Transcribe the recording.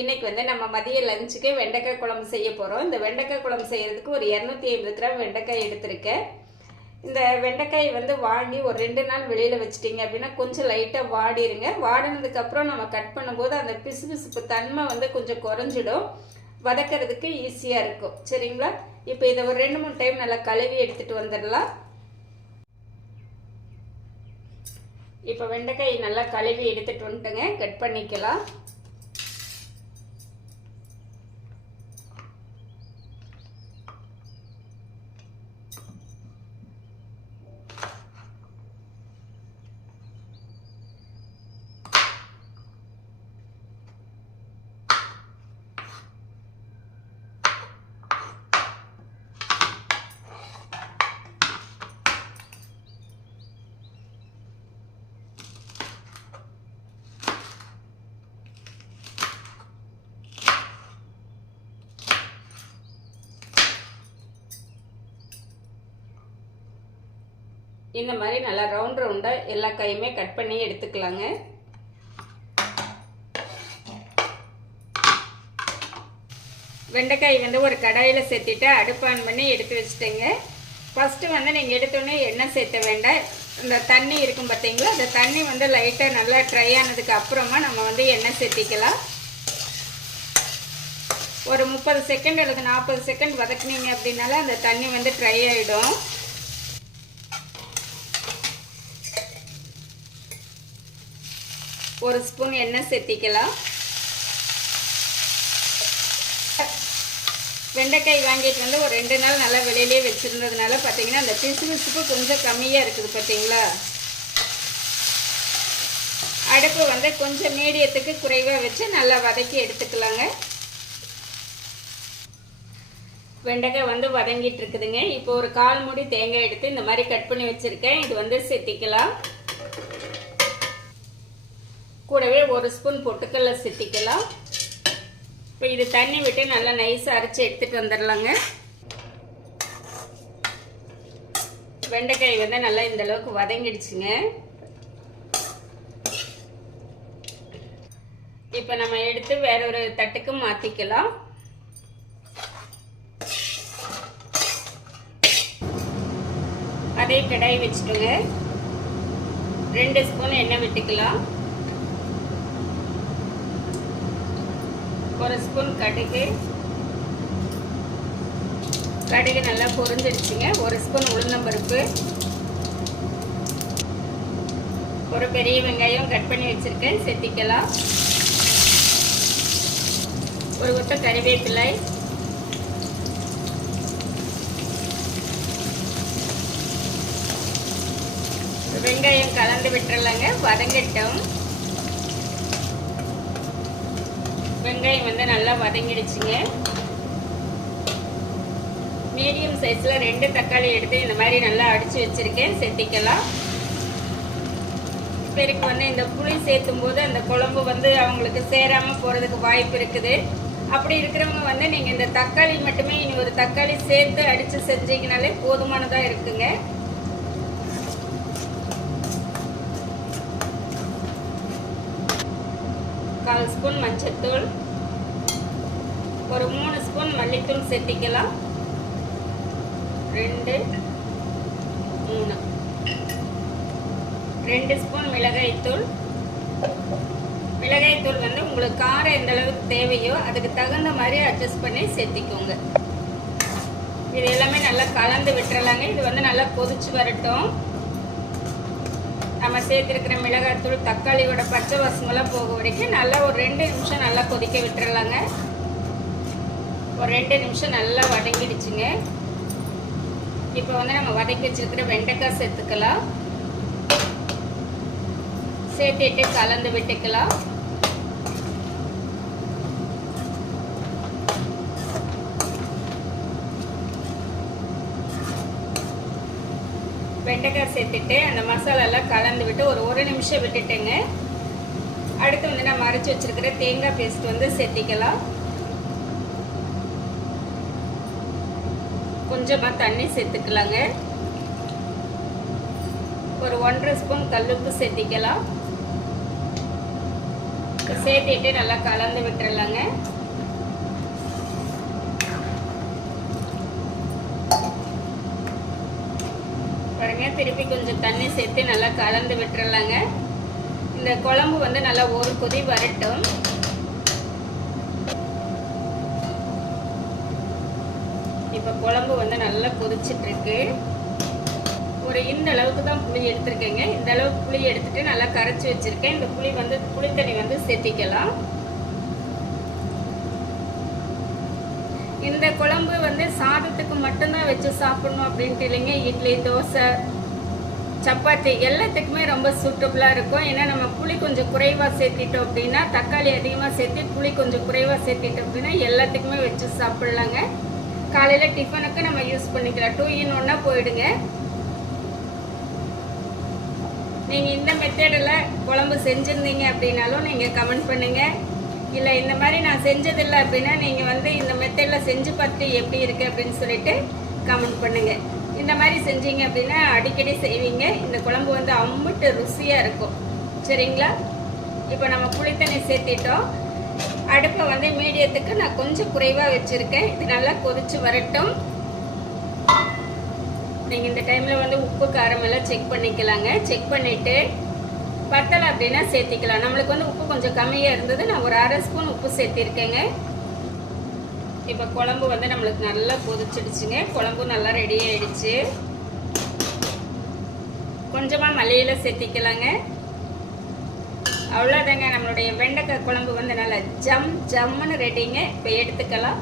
இன்றைக்கி வந்து நம்ம மதிய லஞ்சுக்கு வெண்டைக்காய் குழம்பு செய்ய போகிறோம். இந்த வெண்டைக்காய் குழம்பு செய்கிறதுக்கு ஒரு 250 கிராம் வெண்டைக்காய் எடுத்திருக்கேன். இந்த வெண்டைக்காய் வந்து வாங்கி ஒரு 2 நாள் வெளியில் வச்சிட்டிங்க அப்படின்னா கொஞ்சம் லைட்டாக வாடிடுங்க. வாடினதுக்கப்புறம் நம்ம கட் பண்ணும்போது அந்த பிசுபிசுப்பு தன்மை வந்து கொஞ்சம் குறைஞ்சிடும், வதக்கிறதுக்கு ஈஸியாக இருக்கும். சரிங்களா? இப்போ இதை ஒரு 2-3 டைம் நல்லா கழுவி எடுத்துகிட்டு வந்துடலாம். இப்போ வெண்டைக்காய் நல்லா கழுவி எடுத்துகிட்டு வந்துட்டுங்க, கட் பண்ணிக்கலாம். இந்த மாதிரி நல்லா ரவுண்டாக எல்லா காயுமே கட் பண்ணி எடுத்துக்கலாங்க. வெண்டைக்காய் வந்து ஒரு கடாயில் சேர்த்திட்டு அடுப்பு ஆன் பண்ணி எடுத்து வச்சுட்டேங்க. ஃபஸ்ட்டு வந்து நீங்கள் எடுத்தோடனே எண்ணெய் சேர்த்த வேண்டாம். இந்த தண்ணி இருக்கும் பார்த்தீங்களா, அந்த தண்ணி வந்து லைட்டாக நல்லா ட்ரை ஆனதுக்கு அப்புறமா நம்ம வந்து எண்ணெய் சேர்த்திக்கலாம். ஒரு 30 செகண்ட் அல்லது 40 செகண்ட் வதக்குனீங்க அப்படின்னால அந்த தண்ணி வந்து ட்ரை ஆகிடும். ஒரு ஸ்பூன் எண்ணெய் சேர்த்திக்கலாம். வெண்டைக்காய் வாங்கிட்டு வந்து ஒரு 2 நாள் நல்லா வெளியிலே வச்சுருந்ததுனால பார்த்தீங்கன்னா அந்த பிசுபிசுப்பு கொஞ்சம் கம்மியாக இருக்குது பார்த்தீங்களா. அடுப்பு வந்து கொஞ்சம் மீடியத்துக்கு குறைவாக வச்சு நல்லா வதக்கி எடுத்துக்கலாங்க. வெண்டைக்காய் வந்து வதங்கிட்டு இருக்குதுங்க. இப்போ ஒரு 1/4 மூடி தேங்காய் எடுத்து இந்த மாதிரி கட் பண்ணி வச்சுருக்கேன். இது வந்து சேர்த்திக்கலாம். கூடவே ஒரு ஸ்பூன் பொட்டுக்கடலை சேர்த்திக்கலாம். இப்போ இது தண்ணி விட்டு நல்லா நைஸாக அரைச்சி எடுத்துகிட்டு வந்துடலாங்க. வெண்டைக்காய் வந்து நல்லா இந்த அளவுக்கு வதங்கிடுச்சுங்க. இப்போ நம்ம எடுத்து வேற ஒரு தட்டுக்கு மாற்றிக்கலாம். அதே கடாய் வச்சுட்டுங்க 2 ஸ்பூன் எண்ணெய் விட்டுக்கலாம். 1 ஸ்பூன் கடுகு நல்லா பொரிஞ்சிடுச்சுங்க. 1 ஸ்பூன் உளுந்தம்பருப்பு, ஒரு பெரிய வெங்காயம் கட் பண்ணி வச்சுருக்கேன், சேர்த்திக்கலாம். ஒரு கொத்த கறிவேப்பிலை, வெங்காயம் கலந்து விட்டுறலாங்க, வதங்கட்டும். வெங்காயம் வந்து நல்லா வதங்கிடுச்சுங்க. மீடியம் சைஸில் 2 தக்காளி எடுத்து இந்த மாதிரி நல்லா அடித்து வச்சுருக்கேன், சேர்த்திக்கலாம். பெருக்கு வந்து இந்த புளி சேர்த்தும் போது அந்த குழம்பு வந்து அவங்களுக்கு சேராமல் போகிறதுக்கு வாய்ப்பு இருக்குது. அப்படி இருக்கிறவங்க வந்து நீங்கள் இந்த தக்காளி மட்டுமே இனி ஒரு தக்காளி சேர்த்து அடித்து செஞ்சீங்கனாலே போதுமானதாக இருக்குங்க. கால் ஸ்பூன் மஞ்சத்தூள், ஒரு 3 ஸ்பூன் மல்லித்தூள் சேர்த்திக்கலாம். 2 ஸ்பூன் மிளகாய்த்தூள். மிளகாய்த்தூள் வந்து உங்களுக்கு காரம் எந்த அளவுக்கு தேவையோ அதுக்கு தகுந்த மாதிரி அட்ஜஸ்ட் பண்ணி சேர்த்திக்கோங்க. இது எல்லாமே நல்லா கலந்து விட்டுறலாங்க. இது வந்து நல்லா கொதிச்சு வரட்டும். நம்ம சேர்த்துருக்கிற மிளகாய்த்தூள் தக்காளியோட பச்சை வாசமெல்லாம் போக வரைக்கும் நல்லா ஒரு 2 நிமிஷம் நல்லா கொதிக்க விட்டுறலாங்க. ஒரு 2 நிமிஷம் நல்லா வதங்கிடுச்சுங்க. இப்போ வந்து நம்ம வதக்கி வச்சிருக்கிற வெண்டைக்காய் சேர்த்துக்கலாம். சேர்த்துட்டு கலந்து விட்டுக்கலாம். வெண்டைக்காய் சேர்த்துட்டு அந்த மசாலாலாம் கலந்து விட்டு ஒரு 1 நிமிஷம் விட்டுட்டேங்க. அடுத்து வந்து நம்ம அரைச்சி வச்சிருக்கிற தேங்காய் பேஸ்ட் வந்து சேர்த்திக்கலாம். கொஞ்சமாக தண்ணி சேர்த்துக்கலாங்க. ஒரு 1.5 ஸ்பூன் கல்லுப்பு சேர்த்திக்கலாம். சேர்த்துட்டு நல்லா கலந்து விட்டுறலாங்க. பாருங்க, திருப்பி கொஞ்சம் தண்ணி சேர்த்து நல்லா கலந்து விட்டுறலாங்க. இந்த குழம்பு வந்து நல்லா ஒரு கொதி வரட்டும். இப்போ குழம்பு வந்து நல்லா கொதிச்சிட்டு இருக்கு. ஒரு இந்த அளவுக்கு தான் புளி எடுத்துருக்கேங்க. இந்த அளவுக்கு புளி எடுத்துட்டு நல்லா கரைச்சி வச்சிருக்கேன். இந்த புளி தண்ணி வந்து சேர்த்திக்கலாம். இந்த குழம்பு வந்து சாதத்துக்கு மட்டும்தான் வச்சு சாப்பிடணும் அப்படின்ட்டு இல்லைங்க. இட்லி, தோசை, சப்பாத்தி எல்லாத்துக்குமே ரொம்ப சூட்டபுளாக இருக்கும். ஏன்னா நம்ம புளி கொஞ்சம் குறைவாக சேர்த்திட்டோம் அப்படின்னா, தக்காளி அதிகமாக சேர்த்து புளி கொஞ்சம் குறைவாக சேர்த்திட்டோம் அப்படின்னா எல்லாத்துக்குமே வச்சு சாப்பிட்லாங்க. காலையில் டிஃபனுக்கு நம்ம யூஸ் பண்ணிக்கலாம். 2 in 1 போயிடுங்க. நீங்கள் இந்த மெத்தடில் குழம்பு செஞ்சுருந்தீங்க அப்படின்னாலும் நீங்கள் கமெண்ட் பண்ணுங்கள். இல்லை இந்த மாதிரி நான் செஞ்சதில்லை அப்படின்னா நீங்கள் வந்து இந்த மெத்தடில் செஞ்சு பார்த்து எப்படி இருக்குது அப்படின்னு சொல்லிட்டு கமெண்ட் பண்ணுங்கள். இந்த மாதிரி செஞ்சீங்க அப்படின்னா அடிக்கடி செய்வீங்க. இந்த குழம்பு வந்து அம்முட்டு ருசியாக இருக்கும். சரிங்களா? இப்போ நம்ம புளித்தண்ணி சேர்த்திட்டோம். அடுப்பை வந்து மீடியத்துக்கு நான் கொஞ்சம் குறைவாக வச்சுருக்கேன். இது நல்லா கொதிச்சு வரட்டும். நீங்கள் இந்த டைமில் வந்து உப்பு காரம் எல்லாம் செக் பண்ணிக்கலாங்க. செக் பண்ணிவிட்டு பத்தலை அப்படின்னா சேர்த்திக்கலாம். நம்மளுக்கு வந்து உப்பு கொஞ்சம் கம்மியாக இருந்தது. நான் ஒரு 1/2 ஸ்பூன் உப்பு சேர்த்திருக்கேங்க. இப்போ குழம்பு வந்து நம்மளுக்கு நல்லா கொதிச்சிடுச்சுங்க. குழம்பு நல்லா ரெடி ஆயிடுச்சு. கொஞ்சமாக மல்லியில சேர்த்திக்கலாங்க. அவ்வளோதாங்க, நம்மளுடைய வெண்டைக்காய் குழம்பு வந்து நல்லா ஜம்முன்னு ரெடிங்க. இப்போ எடுத்துக்கலாம்.